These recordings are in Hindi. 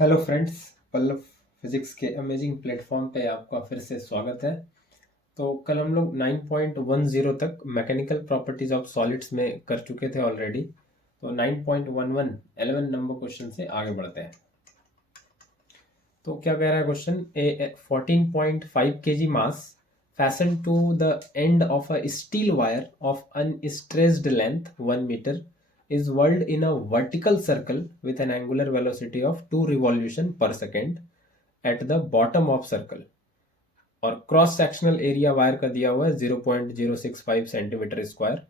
हेलो फ्रेंड्स, पल्लव फिजिक्स के अमेजिंग प्लेटफॉर्म पे आपका फिर से स्वागत है। तो कल हम लोग 9.10 तक मैकेनिकल प्रॉपर्टीज ऑफ सॉलिड्स में कर चुके थे ऑलरेडी। तो 9.11 11 नंबर क्वेश्चन से आगे बढ़ते हैं। तो क्या कह रहा है question, A 14.5 kg mass fastened to the end of a steel wire of unstressed length 1 meter is whirled in a vertical circle with an angular velocity of 2 revolution per second at the bottom of circle। और क्रॉस सेक्शनल एरिया वायर का दिया हुआ है 0.065 सेंटीमीटर स्क्वायर।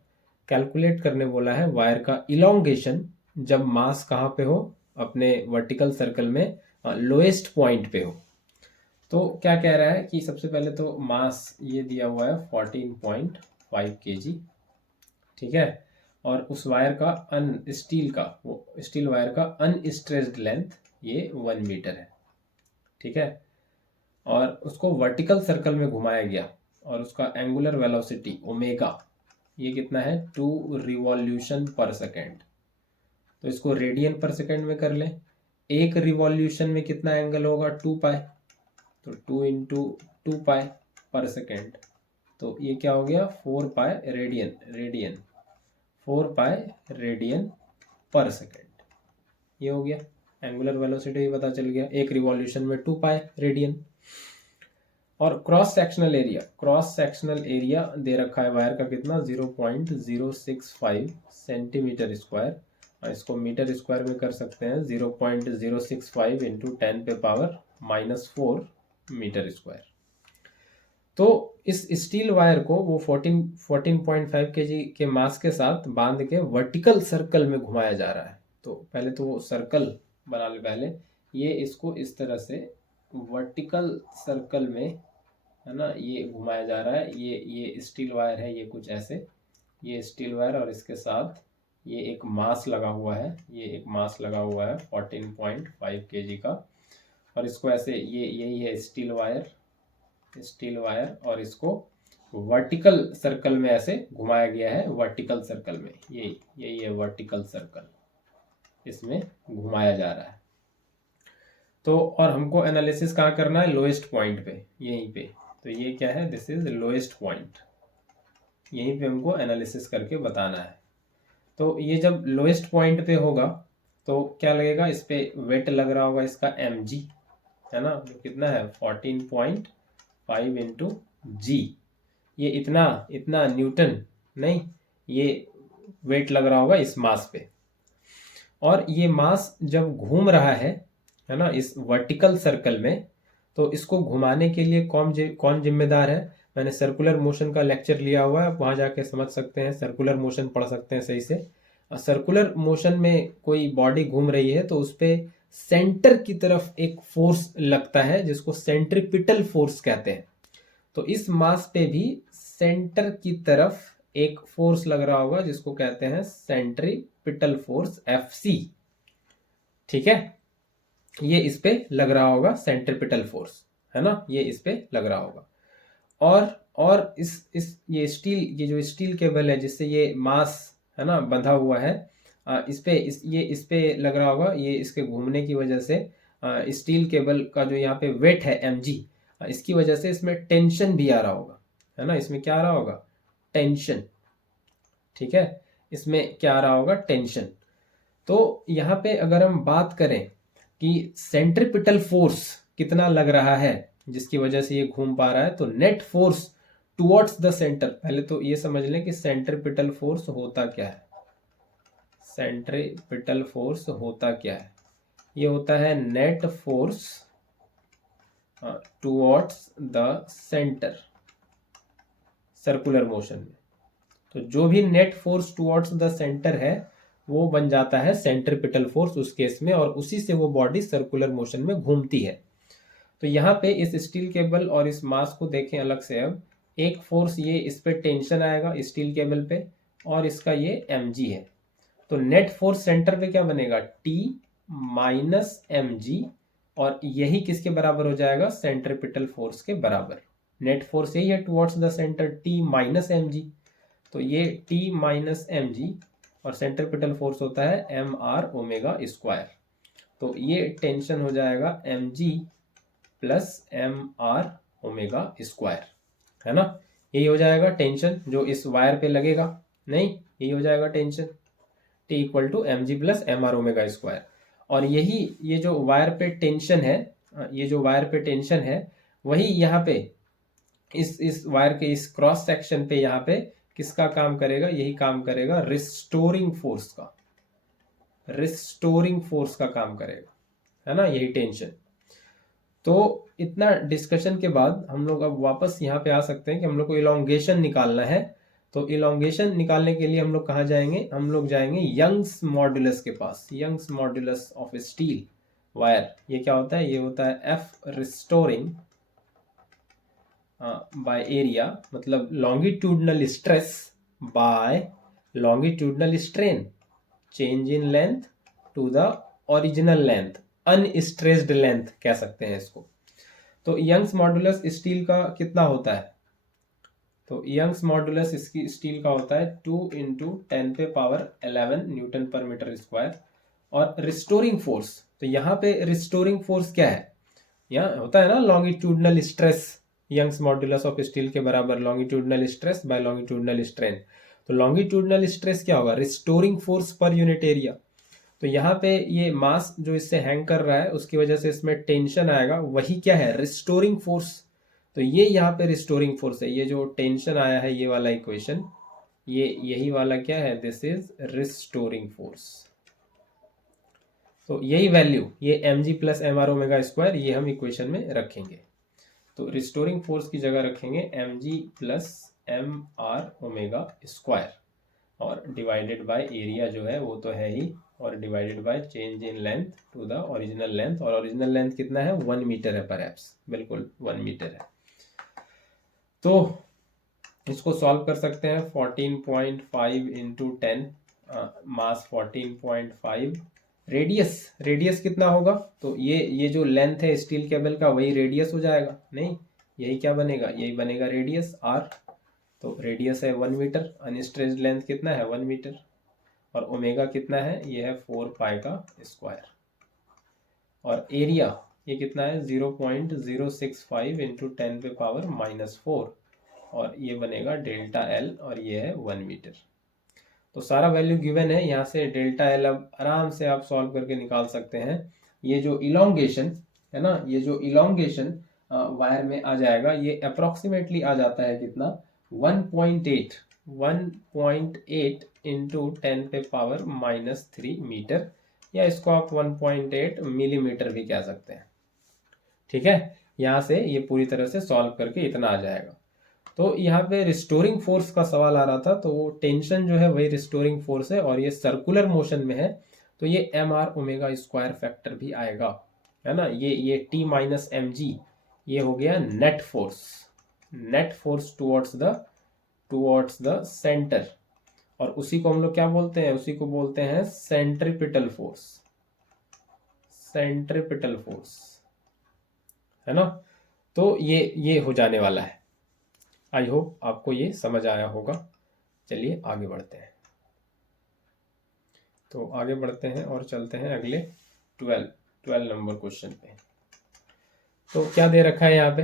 कैलकुलेट करने बोला है वायर का इलोंगेशन जब मास कहाँ पे हो, अपने वर्टिकल सर्कल में लोएस्ट पॉइंट पे हो। तो क्या कह रहा है कि सबसे पहले तो मास ये दिया हुआ है 14.5 kg, ठीक है। और उस वायर का स्टील वायर का अनस्ट्रेस्ड लेंथ ये 1 मीटर है, ठीक है। और उसको वर्टिकल सर्कल में घुमाया गया और उसका एंगुलर वेलोसिटी ओमेगा ये कितना है, 2 रिवॉल्यूशन पर सेकेंड। तो इसको रेडियन पर सेकेंड में कर लें। एक रिवॉल्यूशन में कितना एंगल होगा, 2 पाई, तो 2 इंटू 2 पाई पर सेकेंड, तो ये क्या हो गया, 4 पाई रेडियन 4 पाई रेडियन पर सेकेंड। ये हो गया एंगुलर वेलोसिटी भी पता चल गया, एक रिवॉल्यूशन में 2 पाई रेडियन। और क्रॉस सेक्शनल एरिया दे रखा है वायर का कितना, 0.065 सेंटीमीटर स्क्वायर। इसको मीटर स्क्वायर में कर सकते हैं, 0.065 इंटू 10 पे पावर -4 मीटर स्क्वायर। तो इस स्टील वायर को वो 14.5 kg के मास के साथ बांध के वर्टिकल सर्कल में घुमाया जा रहा है। तो पहले तो वो सर्कल बना ले, पहले ये इसको इस तरह से वर्टिकल सर्कल में, है ना, ये घुमाया जा रहा है। ये स्टील वायर है, ये कुछ ऐसे, ये स्टील वायर और इसके साथ ये एक मास लगा हुआ है, ये एक मास लगा हुआ है 14.5 kg का। और इसको ऐसे, ये यही है स्टील वायर और इसको वर्टिकल सर्कल में ऐसे घुमाया गया है, वर्टिकल सर्कल में, यही है वर्टिकल सर्कल, इसमें घुमाया जा रहा है। तो और हमको एनालिसिस कहाँ करना है, लोएस्ट पॉइंट पे, यहीं पे। तो ये क्या है, दिस इज लोएस्ट पॉइंट, यहीं पे हमको एनालिसिस करके बताना है। तो ये जब लोएस्ट पॉइंट पे होगा तो क्या लगेगा, इस पे वेट लग रहा होगा इसका mg, है ना, जो कितना है 14.5 इंटू जी। ये इतना न्यूटन नहीं, ये वेट लग रहा होगा इस मास पे। और ये मास जब घूम रहा है ना, इस वर्टिकल सर्कल में, तो इसको घुमाने के लिए कौन जिम्मेदार है। मैंने सर्कुलर मोशन का लेक्चर लिया हुआ है, आप वहां जाके समझ सकते हैं, सर्कुलर मोशन पढ़ सकते हैं सही से। सर्कुलर मोशन में कोई बॉडी घूम रही है तो उस पर सेंटर की तरफ एक फोर्स लगता है जिसको सेंट्रीपिटल फोर्स कहते हैं। तो इस मास पे भी सेंटर की तरफ एक फोर्स लग रहा होगा जिसको कहते हैं सेंट्रीपिटल फोर्स Fc, ठीक है। ये इस पे लग रहा होगा सेंट्रीपिटल फोर्स, है ना, ये इस पे लग रहा होगा। और ये जो स्टील केबल है जिससे ये मास, है ना, बंधा हुआ है, इस पे लग रहा होगा, ये इसके घूमने की वजह से स्टील केबल का जो यहाँ पे वेट है mg, इसकी वजह से इसमें टेंशन भी आ रहा होगा, है ना, इसमें क्या आ रहा होगा, टेंशन, ठीक है, इसमें क्या आ रहा होगा, टेंशन। तो यहाँ पे अगर हम बात करें कि सेंट्रीपिटल फोर्स कितना लग रहा है जिसकी वजह से ये घूम पा रहा है, तो net force towards the centre, पहले तो ये समझ लें कि सेंट्रीपिटल फोर्स होता क्या है। सेंट्रीपिटल फोर्स होता क्या है, ये होता है net force towards the centre circular motion में। तो जो भी net force towards the centre है वो बन जाता है सेंट्रीपिटल फोर्स उस केस में, और उसी से वो बॉडी सर्कुलर मोशन में घूमती है। तो यहाँ पे इस स्टील केबल और इस मास को देखें अलग से। अब एक फोर्स ये इस पे टेंशन आएगा स्टील केबल पे, और इसका ये mg है। तो नेट फोर्स सेंटर पे क्या बनेगा, T माइनस mg, और यही किसके बराबर हो जाएगा, सेंट्रीपिटल फोर्स के बराबर। नेट फोर्स यही है towards the centre, T minus mg, तो ये T माइनस mg, और सेंट्रीपिटल फोर्स होता है mr ओमेगा स्क्वायर। तो ये टेंशन हो जाएगा mg plus mr omega square, है ना। यही हो जाएगा टेंशन जो इस वायर पे लगेगा, नहीं यही हो जाएगा tension, T equal to mg plus mr omega square. और यही ये जो वायर पे टेंशन है, ये जो वायर पे टेंशन है वही यहाँ पे इस वायर के इस क्रॉस सेक्शन पे यहाँ पे किसका काम करेगा, यही काम करेगा रिस्टोरिंग फोर्स का, रिस्टोरिंग फोर्स का काम करेगा, है ना, यही टेंशन। तो इतना डिस्कशन के बाद हम लोग अब वापस यहाँ पे आ सकते हैं कि हम लोग को इलोंगेशन निकालना है। तो इलोंगेशन निकालने के लिए हम लोग कहाँ जाएंगे, हम लोग जाएंगे यंग्स मॉड्यूलस के पास, Young's modulus of steel wire. ये क्या होता है, ये होता है एफ रिस्टोरिंग बाय एरिया, मतलब longitudinal stress by longitudinal strain, change in length to the original length, unstressed length कह सकते हैं इसको। तो यंग्स मॉड्यूलस स्टील का कितना होता है, तो यंग्स मॉड्यूलस इसकी स्टील का होता है 2 × 10⁻11 न्यूटन पर मीटर स्क्वायर। और रिस्टोरिंग फोर्स, तो यहाँ पे रिस्टोरिंग फोर्स क्या है, यहाँ होता है ना longitudinal stress, Young's modulus of steel के बराबर longitudinal stress by longitudinal strain. तो लॉन्गिट्यूडनल स्ट्रेस क्या होगा, रिस्टोरिंग फोर्स पर यूनिट एरिया। तो यहाँ पे ये मास जो इससे हैंग कर रहा है उसकी वजह से इसमें टेंशन आएगा, वही क्या है, रिस्टोरिंग फोर्स। तो ये यहाँ पे रिस्टोरिंग फोर्स है, ये जो टेंशन आया है ये वाला इक्वेशन, ये यही वाला क्या है, दिस इज रिस्टोरिंग फोर्स। तो यही वैल्यू, ये mg plus mr omega square, ये हम इक्वेशन में रखेंगे। तो रिस्टोरिंग फोर्स की जगह रखेंगे mg plus mr omega square, और डिवाइडेड बाय एरिया जो है वो तो है ही, और divided by change in length to the original length. और ओरिजिनल लेंथ कितना है, 1 मीटर है परहैप्स, बिल्कुल 1 मीटर है। तो इसको सॉल्व कर सकते हैं, 14.5 × 10 मास 14.5, रेडियस कितना होगा, तो ये जो लेंथ है स्टील केबल का वही रेडियस हो जाएगा, नहीं यही क्या बनेगा, यही बनेगा रेडियस r। तो रेडियस है 1 मीटर, अनस्ट्रेस्ड लेंथ कितना है 1 मीटर, और ओमेगा कितना है, ये है 4 पाई का स्क्वायर। और एरिया ये कितना है 0.065 × 10⁻⁻4, और ये बनेगा डेल्टा एल, और ये है 1 मीटर। तो सारा वैल्यू गिवन है, यहाँ से डेल्टा एल अब आराम से आप सॉल्व करके निकाल सकते हैं। ये जो इलोंगेशन है ना, ये जो इलोंगेशन वायर में आ जाएगा, ये अप्रोक्सीमेटली आ जाता है कितना, 1.8 × 10⁻³ मीटर, या इसको आप 1.8 मिलीमीटर भी कह सकते हैं, ठीक है। यहाँ से ये पूरी तरह से सॉल्व करके इतना आ जाएगा। तो यहाँ पे रिस्टोरिंग फोर्स का सवाल आ रहा था, तो वो टेंशन जो है वही रिस्टोरिंग फोर्स है, और ये सर्कुलर मोशन में है, तो ये mr ओमेगा स्क्वायर फैक्टर भी आएगा, है ना। ये T माइनस mg, ये हो गया net force towards the centre. और उसी को हम लोग क्या बोलते हैं, उसी को बोलते हैं सेंट्रीपिटल फोर्स, है ना। तो ये हो जाने वाला है। आई होप आपको ये समझ आया होगा। चलिए आगे बढ़ते हैं। तो आगे बढ़ते हैं और चलते हैं अगले 12 नंबर क्वेश्चन पे। तो क्या दे रखा है यहाँ पे,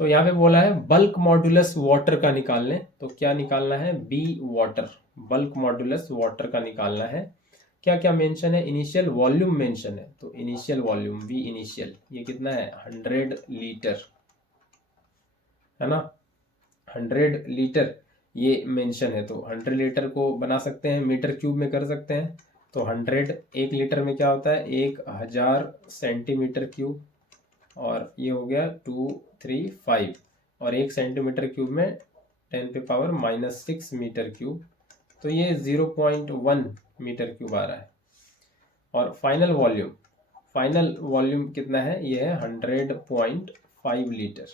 तो यहाँ पे बोला है बल्क मॉड्यूलस वाटर का निकाल लें। तो क्या निकालना है, B water, bulk modulus water का निकालना है। क्या क्या मेंशन है, इनिशियल वॉल्यूम मेंशन है, तो इनिशियल वॉल्यूम वी इनिशियल, ये कितना है 100 लीटर, है ना, 100 लीटर ये मेंशन है। तो 100 लीटर को बना सकते हैं, मीटर क्यूब में कर सकते हैं। तो 100 1 लीटर में क्या होता है, 1000 सेंटीमीटर क्यूब, और ये हो गया 235, और 1 सेंटीमीटर क्यूब में 10⁻⁻6 मीटर क्यूब, तो ये 0.1 मीटर क्यूब आ रहा है। और फाइनल वॉल्यूम कितना है, ये है 100.5 लीटर।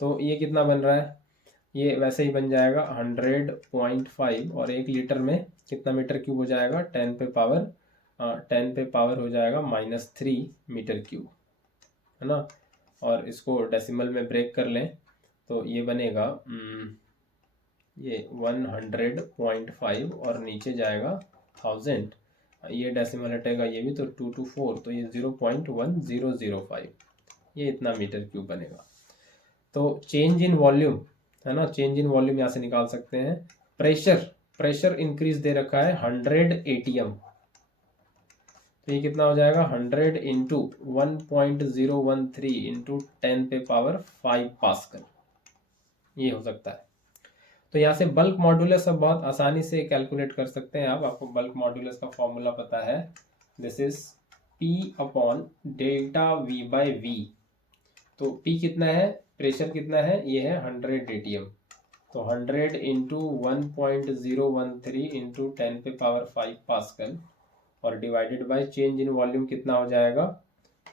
तो ये कितना बन रहा है, ये वैसे ही बन जाएगा 100.5, और 1 लीटर में कितना मीटर क्यूब हो जाएगा, 10 पे पावर हो जाएगा -3 मीटर क्यूब, है ना। और इसको डेसिमल में ब्रेक कर लें तो ये बनेगा ये 100.5 और नीचे जाएगा 1000, ये डेसिमल हटेगा ये भी, तो 2 to 4, तो ये 0.1005, ये इतना मीटर क्यूब बनेगा। तो चेंज इन वॉल्यूम है ना, चेंज इन वॉल्यूम यहाँ से निकाल सकते हैं। प्रेशर इंक्रीज दे रखा है 100 ATM, तो ये कितना हो जाएगा 100 इंटू 1.013 इंटू 10 पे पावर 5 पास्कल, ये हो सकता है। तो यहाँ से बल्क मॉड्यूलस अब बहुत आसानी से कैलकुलेट कर सकते हैं आप, आपको बल्क मॉड्यूलस का फॉर्मूला पता है, this is P upon delta V by V। तो P कितना है, प्रेशर कितना है, ये है 100 ATM, तो 100 इंटू 1.013 इंटू 10 पे पावर 5 पास्कल और divided by change in volume कितना हो जाएगा,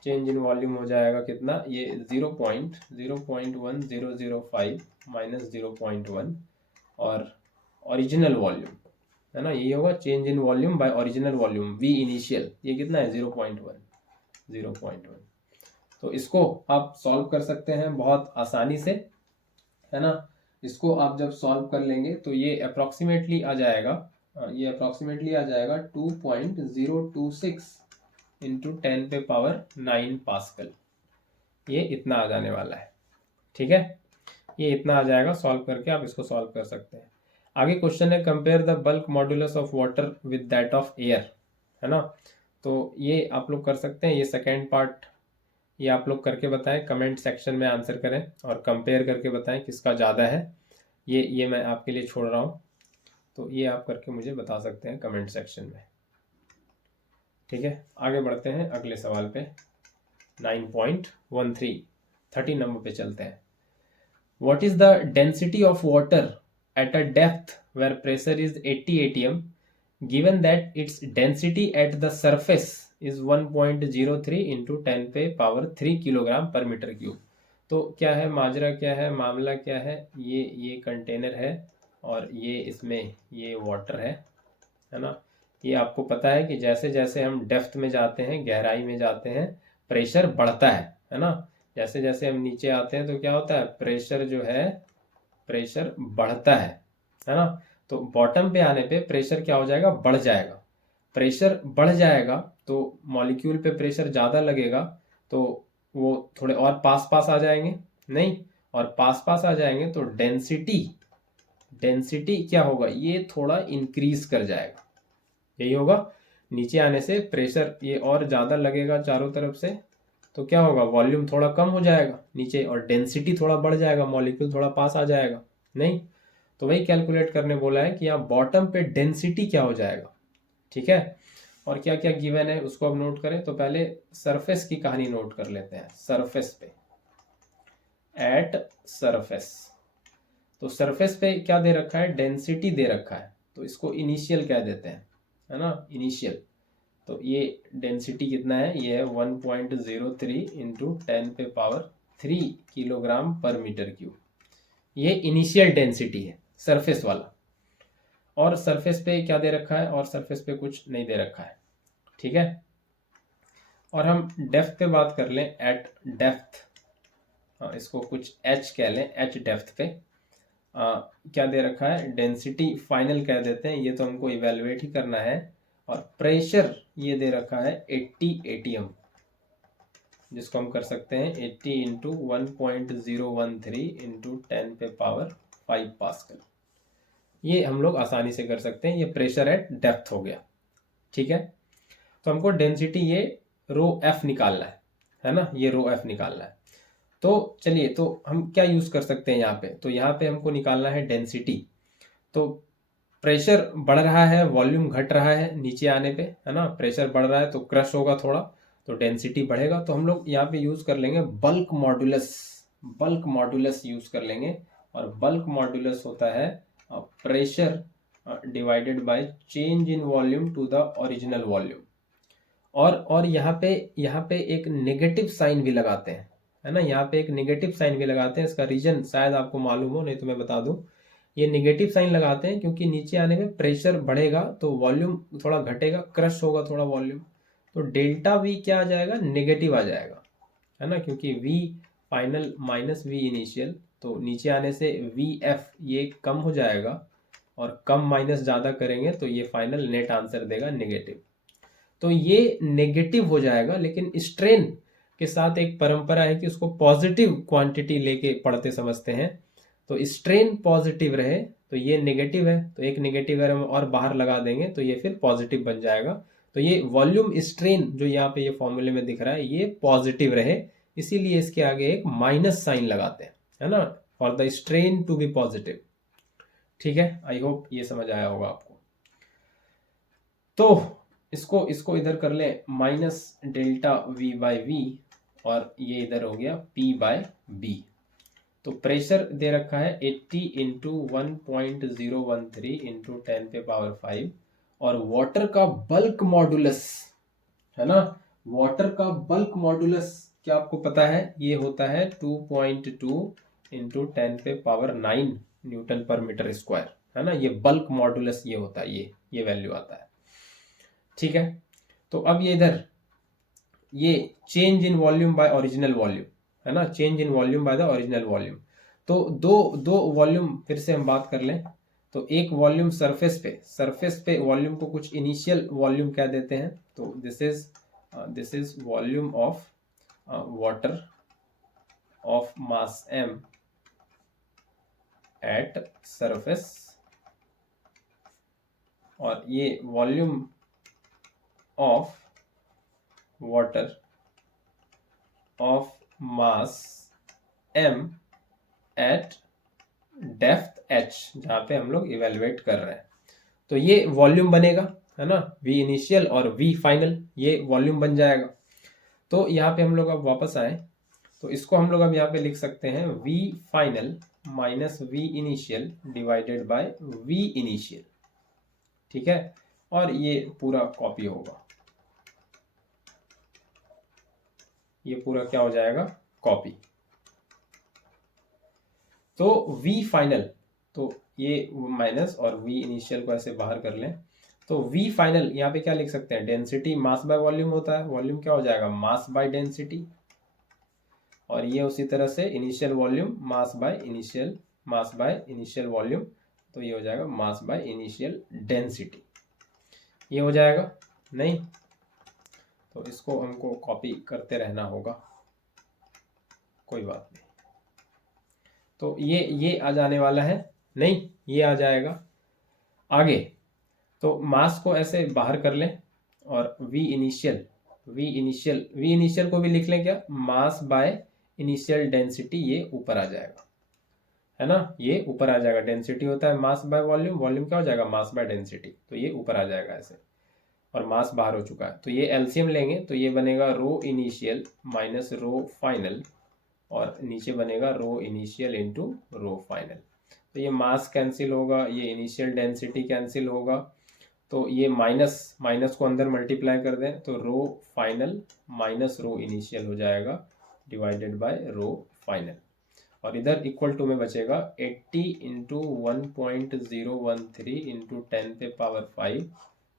चेंज इन वॉल्यूम हो जाएगा कितना, ये 0.1005 माइनस 0.1 और ओरिजिनल वॉल्यूम है ना, यही होगा change in volume by original volume V initial, ये कितना है 0.1। तो इसको आप सॉल्व कर सकते हैं बहुत आसानी से, है ना। इसको आप जब सॉल्व कर लेंगे तो ये अप्रॉक्सीमेटली आ जाएगा, ये अप्रॉक्सीमेटली आ जाएगा 2.026 इंटू 10 पे पावर 9 पास्कल, ये इतना आ जाने वाला है। ठीक है, ये इतना आ जाएगा, सॉल्व करके आप इसको सॉल्व कर सकते हैं। आगे क्वेश्चन है compare the bulk modulus of water with that of air, है ना। तो ये आप लोग कर सकते हैं, ये सेकेंड पार्ट ये आप लोग करके बताएं, कमेंट सेक्शन में आंसर करें और कंपेयर करके बताएं किसका ज़्यादा है, ये मैं आपके लिए छोड़ रहा हूँ, तो ये आप करके मुझे बता सकते हैं कमेंट सेक्शन में। ठीक है, आगे बढ़ते हैं अगले सवाल पे, 9.13 30 नंबर पे चलते हैं। What is the density of water at a depth where pressure is 80 atm given that its density at the surface is 1.03 into 10 पे पावर 3 किलोग्राम पर मीटर क्यूब। तो क्या है माजरा, क्या है मामला, क्या है, ये कंटेनर है और ये इसमें ये वाटर है ना। ये आपको पता है कि जैसे जैसे हम डेप्थ में जाते हैं, गहराई में जाते हैं, प्रेशर बढ़ता है ना। जैसे जैसे हम नीचे आते हैं तो क्या होता है, प्रेशर जो है प्रेशर बढ़ता है ना। तो बॉटम पे आने पे प्रेशर क्या हो जाएगा, बढ़ जाएगा। प्रेशर बढ़ जाएगा तो मॉलिक्यूल पे प्रेशर ज़्यादा लगेगा, तो वो थोड़े और पास पास आ जाएंगे, नहीं, और पास पास आ जाएंगे तो डेंसिटी क्या होगा, ये थोड़ा इंक्रीज कर जाएगा, यही होगा। नीचे आने से प्रेशर ये और ज़्यादा लगेगा चारों तरफ से, तो क्या होगा, वॉल्यूम थोड़ा कम हो जाएगा नीचे और डेंसिटी थोड़ा बढ़ जाएगा, मॉलिक्यूल थोड़ा पास आ जाएगा, नहीं। तो वही कैलकुलेट करने बोला है कि यहाँ बॉटम पे डेंसिटी क्या हो जाएगा। ठीक है, और क्या क्या गिवन है उसको अब नोट करें। तो पहले सरफेस की कहानी नोट कर लेते हैं। सरफेस पे एट सरफेस, तो सरफेस पे क्या दे रखा है, डेंसिटी दे रखा है, तो इसको इनिशियल कह देते हैं, है ना, इनिशियल। तो ये डेंसिटी कितना है, ये है 1.03 इंटू 10 पे पावर 3 किलोग्राम पर मीटर क्यूब, ये इनिशियल डेंसिटी है सरफेस वाला। और सरफेस पे क्या दे रखा है, और सरफेस पे कुछ नहीं दे रखा है। ठीक है, और हम डेप्थ पे बात कर लें, एट डेप्थ, इसको कुछ एच कह लें, एच डेप्थ पे क्या दे रखा है, डेंसिटी फाइनल कह देते हैं, ये तो हमको इवेलुएट ही करना है। और प्रेशर ये दे रखा है 80 ATM, जिसको हम कर सकते हैं 80 इंटू 1.013 इंटू 10 पे पावर 5 पास्कल, ये हम लोग आसानी से कर सकते हैं। ये प्रेशर एट डेप्थ हो गया। ठीक है, तो हमको डेंसिटी ये रो एफ निकालना है ना, ये रो एफ निकालना है। तो चलिए, तो हम क्या यूज कर सकते हैं यहाँ पे, तो यहाँ पे हमको निकालना है डेंसिटी। तो प्रेशर बढ़ रहा है, वॉल्यूम घट रहा है नीचे आने पे, है ना, प्रेशर बढ़ रहा है तो क्रश होगा थोड़ा, तो डेंसिटी बढ़ेगा। तो हम लोग यहाँ पे यूज कर लेंगे बल्क मॉड्यूलस यूज कर लेंगे। और बल्क मॉड्यूलस होता है pressure divided by change in volume to the original volume. और यहाँ पे एक नेगेटिव साइन भी लगाते हैं, है ना, यहाँ पे एक नेगेटिव साइन भी लगाते हैं। इसका रीजन शायद आपको मालूम हो, नहीं तो मैं बता दूं। ये नेगेटिव साइन लगाते हैं क्योंकि नीचे आने में प्रेशर बढ़ेगा तो वॉल्यूम थोड़ा घटेगा, क्रश होगा थोड़ा वॉल्यूम, तो डेल्टा वी क्या आ जाएगा, नेगेटिव आ जाएगा, है ना, क्योंकि V final minus V initial, तो नीचे आने से वी एफ ये कम हो जाएगा, और कम माइनस ज़्यादा करेंगे तो ये फाइनल नेट आंसर देगा नेगेटिव। तो ये नेगेटिव हो जाएगा, लेकिन स्ट्रेन के साथ एक परंपरा है कि उसको पॉजिटिव क्वांटिटी लेके पढ़ते समझते हैं। तो स्ट्रेन पॉजिटिव रहे तो ये नेगेटिव है, तो एक नेगेटिव अगर हम और बाहर लगा देंगे तो ये फिर पॉजिटिव बन जाएगा। तो ये वॉल्यूम स्ट्रेन जो यहाँ पे ये फॉर्मूले में दिख रहा है ये पॉजिटिव रहे, इसीलिए इसके आगे एक माइनस साइन लगाते हैं, है ना, for the strain to be positive. ठीक है, आई होप ये समझ आया होगा आपको। तो इसको इसको इधर कर ले minus delta V by V, और ये इधर हो गया P बाय बी। तो प्रेशर दे रखा है 80 इंटू 1.013 इंटू 10 पे पावर 5, और वाटर का बल्क मॉडुलस, है ना, वाटर का बल्क मॉडुलस क्या आपको पता है, ये होता है 2.2 इंटू 10 पे पावर 9 न्यूटन पर मीटर स्क्वायर, है ना, ये बल्क मॉडुलस ये होता है, ये वैल्यू आता है। ठीक है, तो अब ये इधर ये change in volume by original volume, है ना, change in volume by the original volume. तो दो वॉल्यूम फिर से हम बात कर लें। तो एक वॉल्यूम सरफेस पे वॉल्यूम को कुछ इनिशियल वॉल्यूम कह देते हैं, तो this is volume of water of mass m at surface, और ये volume of water of mass m eight depth h, जहाँ पे हम लोग इवेलुएट कर रहे हैं। तो ये वॉल्यूम बनेगा, है ना, v इनिशियल और v फाइनल, ये वॉल्यूम बन जाएगा। तो यहाँ पे हम लोग अब वापस आए, तो इसको हम लोग अब यहाँ पे लिख सकते हैं v final minus v initial divided by v initial. ठीक है, और ये पूरा कॉपी होगा, ये पूरा क्या हो जाएगा, कॉपी। तो v फाइनल, तो ये माइनस और v इनिशियल को ऐसे बाहर कर लें, तो v फाइनल यहाँ पे क्या लिख सकते हैं, डेंसिटी मास बाय वॉल्यूम होता है, वॉल्यूम क्या हो जाएगा, मास बाय डेंसिटी, और ये उसी तरह से initial volume mass by initial volume, तो ये हो जाएगा मास बाय इनिशियल डेंसिटी, ये हो जाएगा नहीं। तो इसको हमको कॉपी करते रहना होगा, कोई बात नहीं। तो ये आ जाने वाला है, नहीं ये आ जाएगा आगे। तो मास को ऐसे बाहर कर लें, और v इनिशियल को भी लिख लें क्या, मास बाय इनिशियल डेंसिटी, ये ऊपर आ जाएगा, है ना, ये ऊपर आ जाएगा। डेंसिटी होता है मास बाय वॉल्यूम, वॉल्यूम क्या हो जाएगा, मास बाय डेंसिटी, तो ये ऊपर आ जाएगा ऐसे, और मास बाहर हो चुका है। तो ये एलसीएम लेंगे तो ये बनेगा रो इनिशियल माइनस रो फाइनल, और नीचे बनेगा रो इनिशियल इंटू रो फाइनल। तो ये मास कैंसिल होगा, ये इनिशियल डेंसिटी कैंसिल होगा, तो ये माइनस को अंदर मल्टीप्लाई कर दें तो रो फाइनल माइनस रो इनिशियल हो जाएगा डिवाइडेड बाय रो फाइनल, और इधर इक्वल टू में बचेगा 80 इंटू 1.013 इंटू 10 पे पावर 5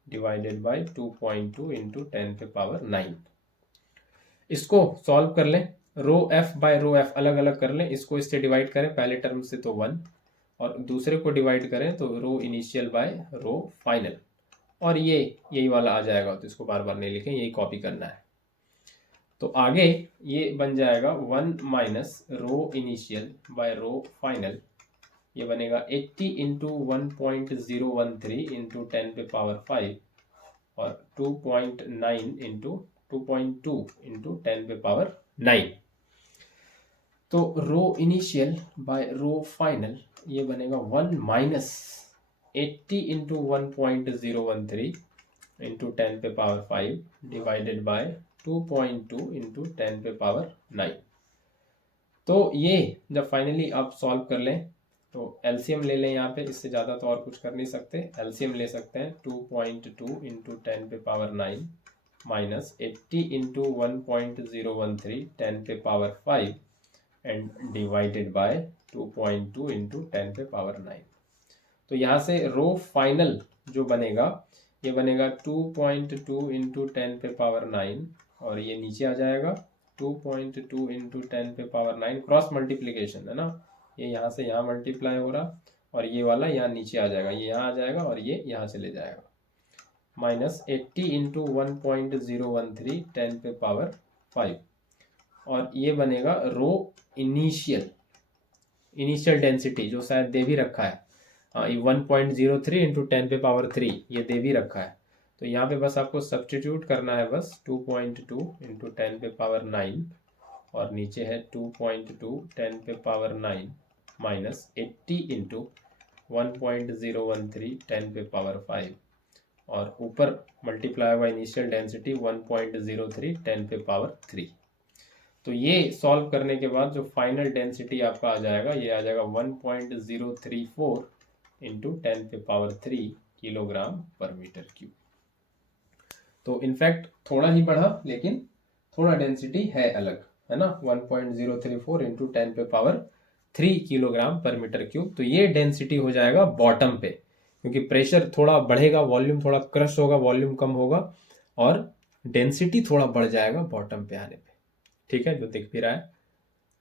डिवाइडेड बाय 2.2 इंटू 10 पे पावर 9। इसको सॉल्व कर लें, रो एफ बाय रो एफ अलग अलग कर लें, इसको इससे डिवाइड करें पहले टर्म से तो 1, और दूसरे को डिवाइड करें तो रो इनिशियल बाय रो फाइनल, और ये यही वाला आ जाएगा, तो इसको बार बार नहीं लिखें, यही कॉपी करना है। तो आगे ये बन जाएगा 1 माइनस रो इनिशियल बाय रो फाइनल, ये बनेगा 80 इंटू 1.013 इंटू 10 पे पावर 5, और 2.9 इंटू 2.2 इंटू 10 पे पावर 9। तो रो इनिशियल बाय रो फाइनल ये बनेगा 1 माइनस 80 इंटू 1.013 इंटू 10 पे पावर 5 डिवाइडेड बाय 2.2 इंटू 10 पे पावर 9। तो ये जब फाइनली आप सॉल्व कर लें तो एलसीएम ले लें, यहाँ पे इससे ज़्यादा तो और कुछ कर नहीं सकते, एलसीएम ले सकते हैं 2.2 इंटू 10 पे पावर 9 माइनस 80 इंटू 1.013 10 पे power 5 and divided by 2.2 into 10 पे पावर 9। तो यहाँ से रो फाइनल जो बनेगा ये बनेगा 2.2 इंटू 10 पे पावर 9, और ये नीचे आ जाएगा 2.2 इंटू 10 पे पावर 9, क्रॉस मल्टीप्लीकेशन है ना, ये यहाँ से यहाँ मल्टीप्लाई हो रहा, और ये वाला यहाँ नीचे आ जाएगा, ये यहाँ आ जाएगा और ये यहाँ चले जाएगा। माइनस 80 इंटू 1.013 10 पे पावर 5, और ये बनेगा रो इनिशियल डेंसिटी, जो शायद दे भी रखा है। हाँ, ये 1.03 इंटू 10 पे पावर 3 ये दे भी रखा है। तो यहाँ पे बस आपको सब्स्टिट्यूट करना है, बस 2.2 इंटू 10 पे पावर 9, और नीचे है 2.2 10 पे पावर 9 माइनस 80 इंटू 1.013 10 पे पावर 5, और ऊपर मल्टीप्लाई हुआ इनिशियल डेंसिटी 1.03 10 पे पावर 3। तो ये सॉल्व करने के बाद जो फाइनल डेंसिटी आपका आ जाएगा, ये आ जाएगा 1.034 इंटू 10 पे पावर 3 किलोग्राम पर मीटर क्यूब। तो इनफैक्ट थोड़ा ही बढ़ा, लेकिन थोड़ा डेंसिटी है अलग, है ना। 1.034 इंटू 10 पे पावर 3 किलोग्राम पर मीटर क्यूब। तो ये डेंसिटी हो जाएगा बॉटम पे, क्योंकि प्रेशर थोड़ा बढ़ेगा, वॉल्यूम थोड़ा क्रश होगा, वॉल्यूम कम होगा, और डेंसिटी थोड़ा बढ़ जाएगा बॉटम पे आने पे। ठीक है, जो दिख भी रहा है।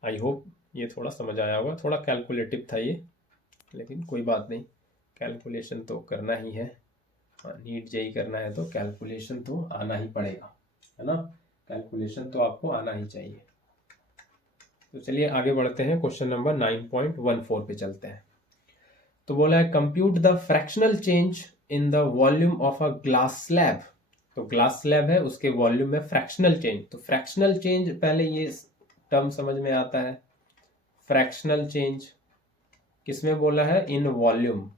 आई होप ये थोड़ा समझ आया होगा। थोड़ा कैलकुलेटिव था ये, लेकिन कोई बात नहीं, कैलकुलेशन तो करना ही है। नीट जेई करना है तो कैलकुलेशन तो आना ही पड़ेगा, है ना। कैलकुलेशन तो आपको आना ही चाहिए। तो चलिए आगे बढ़ते हैं, क्वेश्चन नंबर 9.14 पे चलते हैं। तो बोला है compute the fractional change in the volume of a glass slab. तो ग्लास स्लैब है, उसके वॉल्यूम में फ्रैक्शनल चेंज। तो फ्रैक्शनल चेंज, पहले ये टर्म समझ में आता है। फ्रैक्शनल चेंज किसमें बोला है? In volume.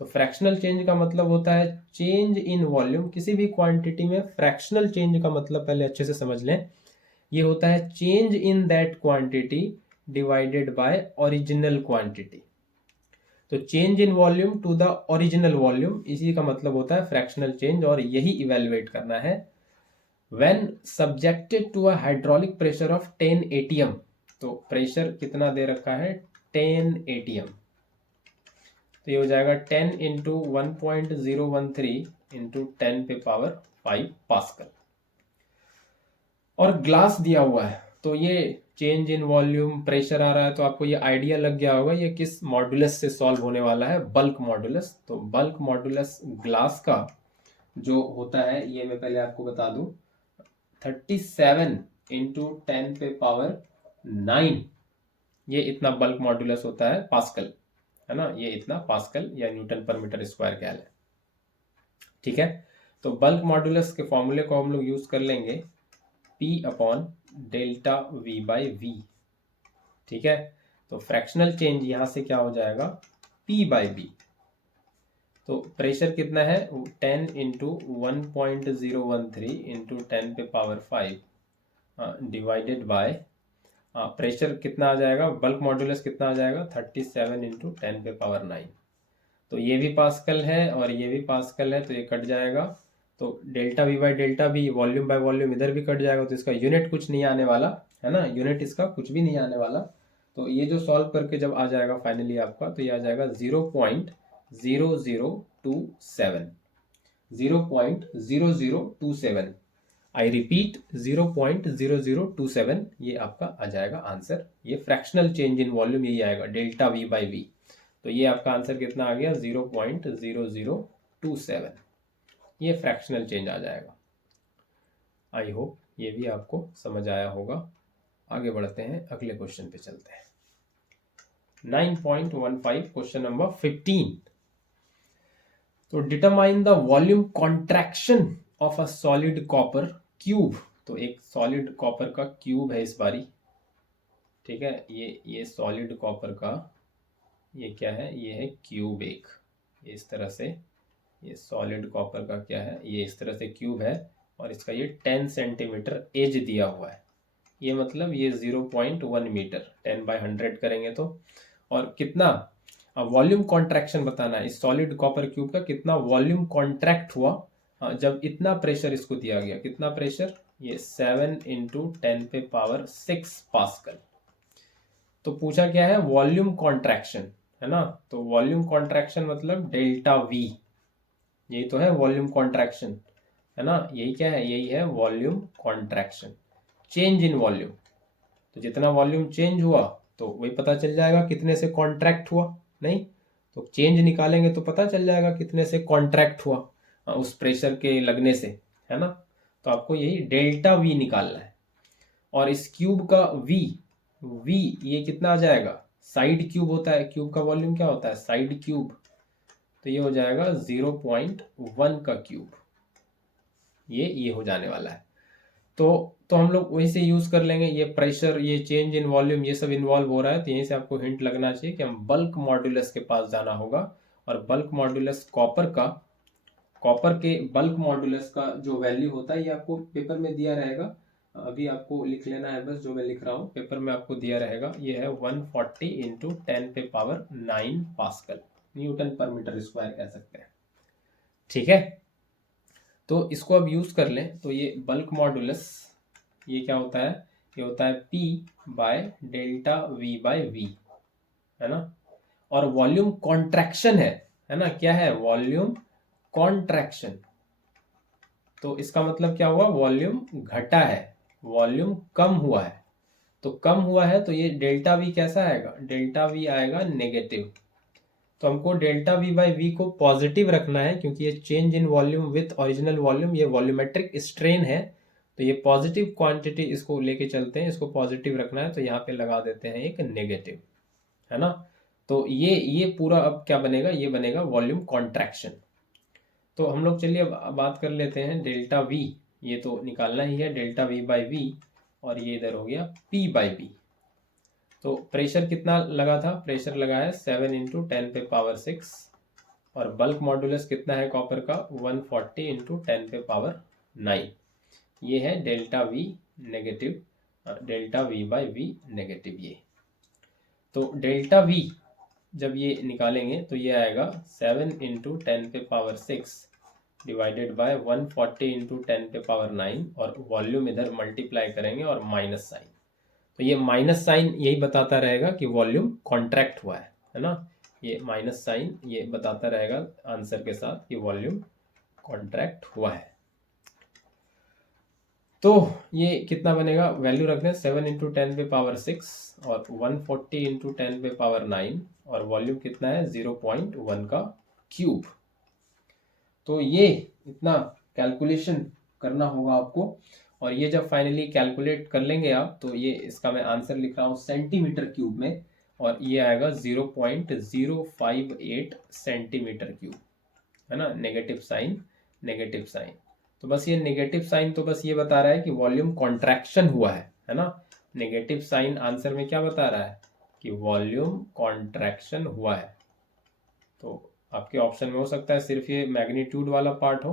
तो फ्रैक्शनल चेंज का मतलब होता है चेंज इन वॉल्यूम। किसी भी क्वांटिटी में फ्रैक्शनल चेंज का मतलब पहले अच्छे से समझ लें, ये होता है change in that quantity divided by original quantity. तो change in volume to the original volume, इसी का मतलब होता है फ्रैक्शनल चेंज, और यही इवेलुएट करना है when subjected to a hydraulic pressure of 10 atm। तो प्रेशर कितना दे रखा है? 10 atm। तो ये हो जाएगा 10 इंटू 1.013 इंटू 10 पे पावर 5 पास्कल। और ग्लास दिया हुआ है, तो ये चेंज इन वॉल्यूम, प्रेशर आ रहा है, तो आपको ये आइडिया लग गया होगा ये किस मॉडुलस से सॉल्व होने वाला है। Bulk modulus. तो बल्क मॉडुलस ग्लास का जो होता है, ये मैं पहले आपको बता दूं, 37 इंटू 10 पे पावर 9, ये इतना बल्क मॉडुलस होता है पास्कल, है ना। ये इतना पास्कल या न्यूटन पर मीटर स्क्वायर कैल है। ठीक है, तो बल्क मॉडुलस के फॉर्मूले को हम लोग यूज कर लेंगे P upon delta V by V। ठीक है, तो फ्रैक्शनल चेंज यहां से क्या हो जाएगा? P by V। तो प्रेशर कितना है? 10 इंटू 1.013 इंटू 10 पे पावर 5 डिवाइडेड बाय, प्रेशर कितना आ जाएगा? बल्क मॉडुलस कितना आ जाएगा? 37 इंटू 10 पे पावर 9। तो ये भी पास्कल है और ये भी पास्कल है, तो ये कट जाएगा। तो delta V by delta V, volume by volume इधर भी कट जाएगा, तो इसका यूनिट कुछ नहीं आने वाला, है ना। यूनिट इसका कुछ भी नहीं आने वाला। तो ये जो सॉल्व करके जब आ जाएगा फाइनली आपका, तो ये आ जाएगा 0.0027, 0.0027। आई रिपीट 0.0027, ये आपका आ जाएगा आंसर। ये फ्रैक्शनल चेंज इन वॉल्यूम यही आएगा, डेल्टा V बाई V। तो ये आपका आंसर कितना आ गया? 0.0027। ये फ्रैक्शनल चेंज आ जाएगा। आई होप ये भी आपको समझ आया होगा। आगे बढ़ते हैं, अगले क्वेश्चन पे चलते हैं। 9.15 क्वेश्चन नंबर 15। तो determine the volume contraction of a solid copper cube. तो एक सॉलिड कॉपर का क्यूब है इस बारी। ठीक है, ये सॉलिड कॉपर का ये क्या है? ये है क्यूब एक। ये इस तरह से, ये सॉलिड कॉपर का क्या है? ये इस तरह से क्यूब है, और इसका ये 10 सेंटीमीटर एज दिया हुआ है। ये मतलब ये 0.1 मीटर, 10 बाई 100 करेंगे तो। और कितना वॉल्यूम कॉन्ट्रैक्शन बताना है, इस सॉलिड कॉपर क्यूब का कितना वॉल्यूम कॉन्ट्रैक्ट हुआ जब इतना प्रेशर इसको दिया गया। कितना प्रेशर? ये 7 इंटू 10 पे पावर 6 पास्कल। तो पूछा क्या है? वॉल्यूम कॉन्ट्रैक्शन, है ना। तो वॉल्यूम कॉन्ट्रैक्शन मतलब डेल्टा V, यही तो है वॉल्यूम कॉन्ट्रैक्शन, है ना। यही क्या है? यही है volume contraction, change in volume. तो जितना वॉल्यूम चेंज हुआ तो वही पता चल जाएगा कितने से कॉन्ट्रैक्ट हुआ। नहीं तो चेंज निकालेंगे तो पता चल जाएगा कितने से कॉन्ट्रैक्ट हुआ। उस प्रेशर के लगने से, है ना। तो आपको यही डेल्टा वी निकालना है। और इस क्यूब का वी ये कितना आ जाएगा, साइड क्यूब होता है, क्यूब का वॉल्यूम क्या होता है, साइड क्यूब। तो ये हो जाएगा 0.1 का क्यूब, ये हो जाने वाला है। तो हम लोग वहीं से यूज कर लेंगे। ये प्रेशर, ये चेंज इन वॉल्यूम, ये सब इन्वॉल्व हो रहा है, तो यहीं से आपको हिंट लगना चाहिए कि हम बल्क मॉड्यूलस के पास जाना होगा। और बल्क मॉड्यूलस कॉपर के बल्क मॉड्यूलस का जो वैल्यू होता है, ये आपको पेपर में दिया रहेगा। अभी आपको लिख लेना है बस, जो मैं लिख रहा हूँ पेपर में आपको दिया रहेगा। ये है 140 इंटू 10⁹ पास्कल, न्यूटन पर मीटर स्क्वायर कह सकते हैं। ठीक है, तो इसको अब यूज कर लें। तो ये बल्क मॉड्यूलस, ये क्या होता है, ये होता है P by delta V by V, है ना। और वॉल्यूम कॉन्ट्रैक्शन है ना, क्या है, वॉल्यूम कॉन्ट्रैक्शन। तो इसका मतलब क्या हुआ, वॉल्यूम घटा है, वॉल्यूम कम हुआ है। तो कम हुआ है तो ये डेल्टा V कैसा आएगा, डेल्टा V आएगा नेगेटिव। तो हमको डेल्टा V बाई वी को पॉजिटिव रखना है, क्योंकि ये change in volume with original volume, ये वॉल्यूमेट्रिक स्ट्रेन है। तो ये पॉजिटिव क्वांटिटी, इसको लेके चलते हैं, इसको पॉजिटिव रखना है, तो यहाँ पे लगा देते हैं एक नेगेटिव, है ना। तो ये पूरा अब क्या बनेगा, ये बनेगा वॉल्यूम कॉन्ट्रैक्शन। तो हम लोग चलिए अब बात कर लेते हैं डेल्टा V, ये तो निकालना ही है, डेल्टा V बाई वी, और ये इधर हो गया P बाई बी। तो प्रेशर कितना लगा था, प्रेशर लगा है 7 इंटू 10⁶, और बल्क मॉड्यूलस कितना है कॉपर का, 140 इंटू 10⁹। ये है delta V negative, delta V by V negative ये। तो डेल्टा V जब ये निकालेंगे तो ये आएगा 7 इंटू 10⁶ डिवाइडेड बाय 140 इंटू 10⁹, और वॉल्यूम इधर मल्टीप्लाई करेंगे और माइनस साइन। तो ये माइनस साइन यही बताता रहेगा कि वॉल्यूम कॉन्ट्रैक्ट हुआ है ना। ये माइनस साइन ये बताता रहेगा आंसर के साथ कि वॉल्यूम कॉन्ट्रैक्ट हुआ है। तो ये कितना बनेगा, वैल्यू रख दें 7 इंटू 10⁶ और 140 इंटू 10⁹, और वॉल्यूम कितना है 0.1 का क्यूब। तो ये इतना कैलकुलेशन करना होगा आपको। और ये जब फाइनली कैलकुलेट कर लेंगे आप, तो ये इसका मैं आंसर लिख रहा हूँ सेंटीमीटर क्यूब में, और ये आएगा 0.058 सेंटीमीटर क्यूब, है ना। Negative sign, negative sign. तो बस ये नेगेटिव साइन तो बस ये बता रहा है कि वॉल्यूम कॉन्ट्रैक्शन हुआ है ना। नेगेटिव साइन आंसर में क्या बता रहा है कि वॉल्यूम कॉन्ट्रैक्शन हुआ है। तो आपके ऑप्शन में हो सकता है सिर्फ ये मैग्नीट्यूड वाला पार्ट हो,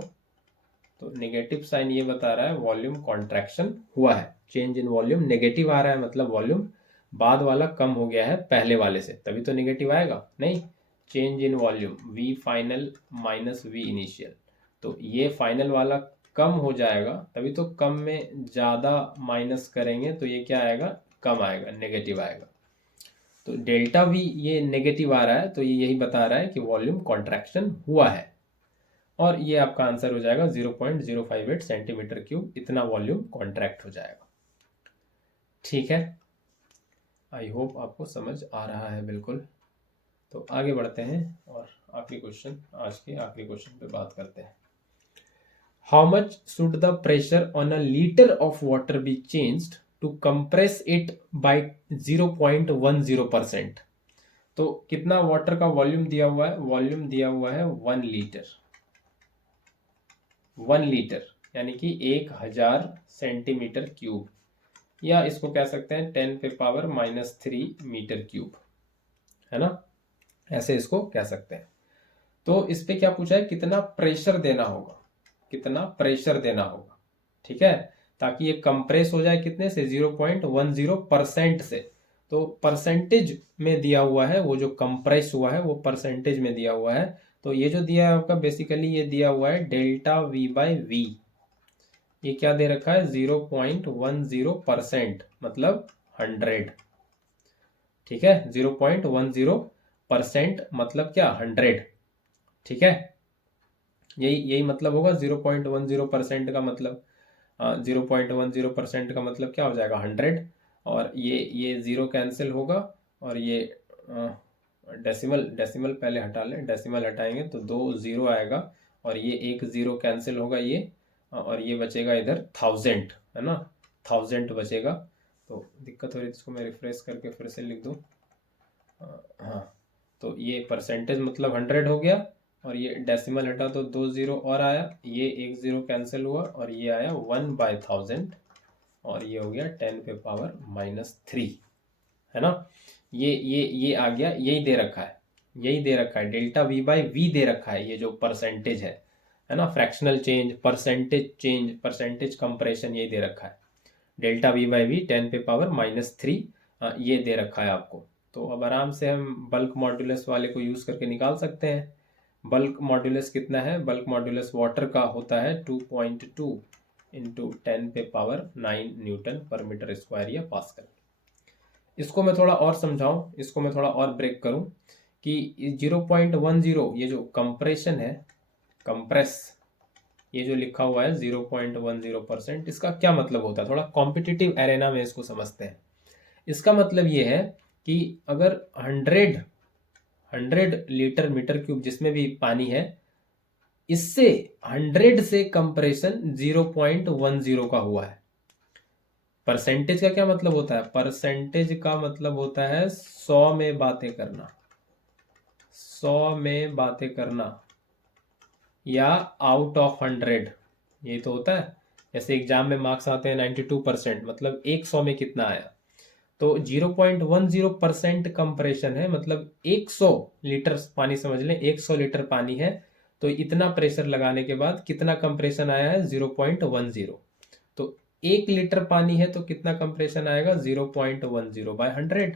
तो नेगेटिव साइन ये बता रहा है वॉल्यूम कॉन्ट्रैक्शन हुआ है, चेंज इन वॉल्यूम नेगेटिव आ रहा है, मतलब वॉल्यूम बाद वाला कम हो गया है पहले वाले से, तभी तो नेगेटिव आएगा। नहीं, change in volume V final minus V initial, तो ये फाइनल वाला कम हो जाएगा, तभी तो कम में ज़्यादा माइनस करेंगे तो ये क्या आएगा, कम आएगा, नेगेटिव आएगा। तो डेल्टा V ये नेगेटिव आ रहा है, तो ये यही बता रहा है कि वॉल्यूम कॉन्ट्रैक्शन हुआ है। और ये आपका आंसर हो जाएगा 0.058 सेंटीमीटर क्यूब, इतना वॉल्यूम कॉन्ट्रैक्ट हो जाएगा। ठीक है, आई होप आपको समझ आ रहा है बिल्कुल। तो आगे बढ़ते हैं और आखिरी क्वेश्चन, आज के आखिरी क्वेश्चन पे बात करते हैं। How much should the pressure on a litre of water be changed to compress it by 0.10%। तो कितना वाटर का वॉल्यूम दिया हुआ है, वॉल्यूम दिया हुआ है 1 लीटर, 1 लीटर यानी कि 1000 सेंटीमीटर क्यूब, या इसको कह सकते हैं 10⁻³ मीटर क्यूब, है ना, ऐसे इसको कह सकते हैं। तो इस पे क्या पूछा है, कितना प्रेशर देना होगा, कितना प्रेशर देना होगा, ठीक है, ताकि ये कंप्रेस हो जाए कितने से, 0.10% से। तो परसेंटेज में दिया हुआ है, वो जो कंप्रेस हुआ है वो परसेंटेज में दिया हुआ है। तो ये जो दिया है आपका, बेसिकली ये दिया हुआ है डेल्टा V बाई वी, ये क्या दे रखा है 0.10%, मतलब 100, ठीक है, 0.10% मतलब क्या, 100, ठीक है, यही मतलब होगा 0.10% का मतलब, 0.10% का मतलब क्या हो जाएगा 100, और ये जीरो कैंसिल होगा, और ये डेसिमल पहले हटा लें, डेसिमल हटाएंगे तो 2 0 आएगा, और ये एक ज़ीरो कैंसिल होगा ये, और ये बचेगा इधर 1000, है ना, 1000 बचेगा। तो दिक्कत हो रही है, इसको मैं रिफ्रेश करके फिर से लिख दूँ। हाँ, तो ये परसेंटेज मतलब 100 हो गया, और ये डेसिमल हटा तो 2 ज़ीरो और आया, ये एक ज़ीरो कैंसिल हुआ, और ये आया 1/1000, और ये हो गया 10 पे पावर -3, है ना। ये आ गया, यही दे रखा है, यही दे रखा है, डेल्टा वी बाई वी दे रखा है, ये जो परसेंटेज है ना, fractional change, percentage percentage compression, यही दे रखा है, डेल्टा वी बाई वी 10 पे पावर -3, ये दे रखा है आपको। तो अब आराम से हम बल्क मॉड्यूलस वाले को यूज़ करके निकाल सकते हैं। बल्क मॉड्यूलस कितना है, बल्क मॉड्यूलस वाटर का होता है 2.2 इंटू 10 पे पावर 9 न्यूटन पर मीटर स्क्वायर या पास्कल। इसको मैं थोड़ा और समझाऊं, इसको मैं थोड़ा और ब्रेक करूं कि 0.10 ये जो कंप्रेशन है, कंप्रेस, ये जो लिखा हुआ है 0.10%, इसका क्या मतलब होता है, थोड़ा कॉम्पिटिटिव एरेना में इसको समझते हैं। इसका मतलब ये है कि अगर 100 लीटर मीटर क्यूब जिसमें भी पानी है, इससे 100 से कंप्रेशन 0.10 का हुआ है। परसेंटेज का क्या मतलब होता है, परसेंटेज का मतलब होता है 100 में बातें करना, 100 में बातें करना, या आउट ऑफ 100, यही तो होता है। जैसे एग्जाम में मार्क्स आते हैं 92%, मतलब 100 में कितना आया, तो 0.10% कंप्रेशन है, मतलब 100 लीटर पानी, समझ लें 100 लीटर पानी है, तो इतना प्रेशर लगाने के बाद कितना कंप्रेशन आया है 0.10। तो 1 लीटर पानी है तो कितना कंप्रेशन आएगा 0.10/100।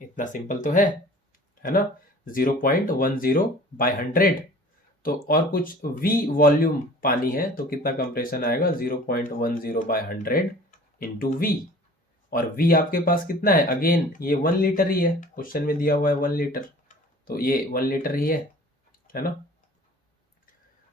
इतना सिंपल तो है ना, 0.10/100। तो और कुछ V वॉल्यूम पानी है तो कितना कंप्रेशन आएगा 0.10/100 इंटू V। और V आपके पास कितना है, अगेन ये 1 लीटर ही है, क्वेश्चन में दिया हुआ है 1 लीटर, तो ये 1 लीटर ही है ना।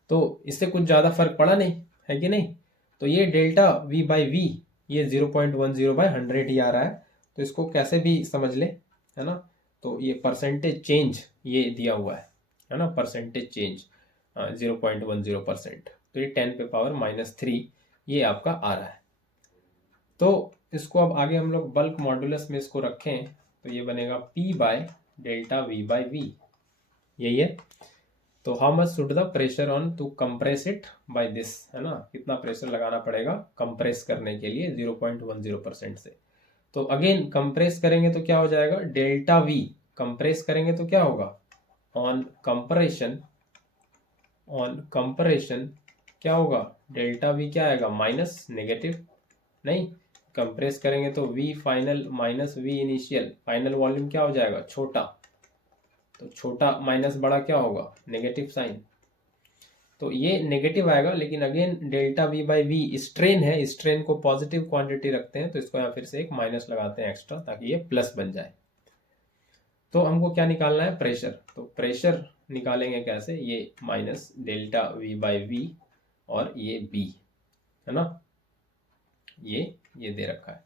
तो इससे कुछ ज़्यादा फर्क पड़ा नहीं, है कि नहीं। तो ये डेल्टा V बाई वी, ये 0.10/100 ही आ रहा है, तो इसको कैसे भी समझ ले, है ना। तो ये परसेंटेज चेंज ये दिया हुआ है ना, परसेंटेज चेंज 0.10%, तो ये 10 पे पावर -3 ये आपका आ रहा है। तो इसको अब आगे हम लोग बल्क मॉड्यूलस में इसको रखें तो ये बनेगा P by delta V by V, यही है। तो how much should the pressure on to compress it by this, है ना, कितना प्रेशर लगाना पड़ेगा कंप्रेस करने के लिए 0.10% से। तो अगेन कंप्रेस करेंगे तो क्या हो जाएगा, डेल्टा V कंप्रेस करेंगे तो क्या होगा, ऑन कंप्रेशन क्या होगा, डेल्टा V क्या आएगा, माइनस, नेगेटिव नहीं, कंप्रेस करेंगे तो V final minus V initial, final volume क्या हो जाएगा, छोटा, तो छोटा माइनस बड़ा क्या होगा, नेगेटिव साइन। तो ये नेगेटिव आएगा, लेकिन again delta V by V strain है, स्ट्रेन को पॉजिटिव क्वांटिटी रखते हैं, तो इसको यहाँ फिर से एक माइनस लगाते हैं एक्स्ट्रा, ताकि ये प्लस बन जाए। तो हमको क्या निकालना है, प्रेशर। तो प्रेशर निकालेंगे कैसे, ये minus delta V by V और ये B, है ना, ये दे रखा है।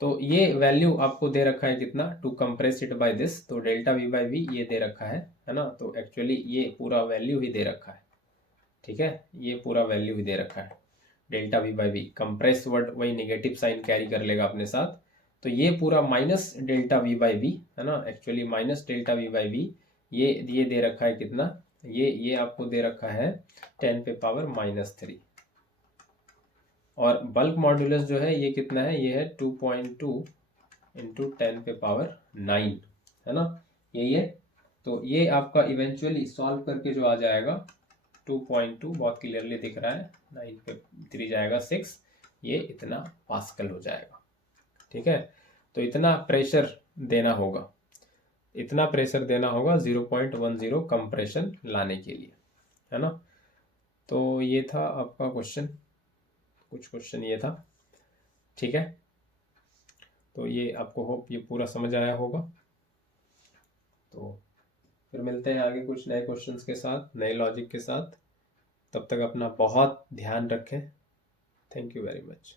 तो ये वैल्यू आपको दे रखा है कितना, to compress it by this, तो डेल्टा V बाई वी ये दे रखा है ना। तो एक्चुअली ये पूरा वैल्यू ही दे रखा है, ठीक है, ये पूरा वैल्यू ही दे रखा है, delta V by V, compress word वही नेगेटिव साइन कैरी कर लेगा अपने साथ, तो ये पूरा minus delta V by V, है ना, actually minus delta V by V, ये दे रखा है कितना, ये आपको दे रखा है 10 पे पावर -3। और बल्क मॉड्यूलस जो है ये कितना है, ये है 2.2 इंटू 10 पे पावर 9, है ना, यही है। तो ये आपका इवेंचुअली सॉल्व करके जो आ जाएगा 2.2 बहुत क्लियरली दिख रहा है, 9 पे 3 जाएगा 6, ये इतना पास्कल हो जाएगा, ठीक है। तो इतना प्रेशर देना होगा, इतना प्रेशर देना होगा 0.10 कंप्रेशन लाने के लिए, है ना। तो ये था आपका क्वेश्चन, कुछ क्वेश्चन ये था, ठीक है। तो ये आपको होप ये पूरा समझ आया होगा। तो फिर मिलते हैं आगे कुछ नए क्वेश्चंस के साथ, नए लॉजिक के साथ। तब तक अपना बहुत ध्यान रखें। Thank you very much.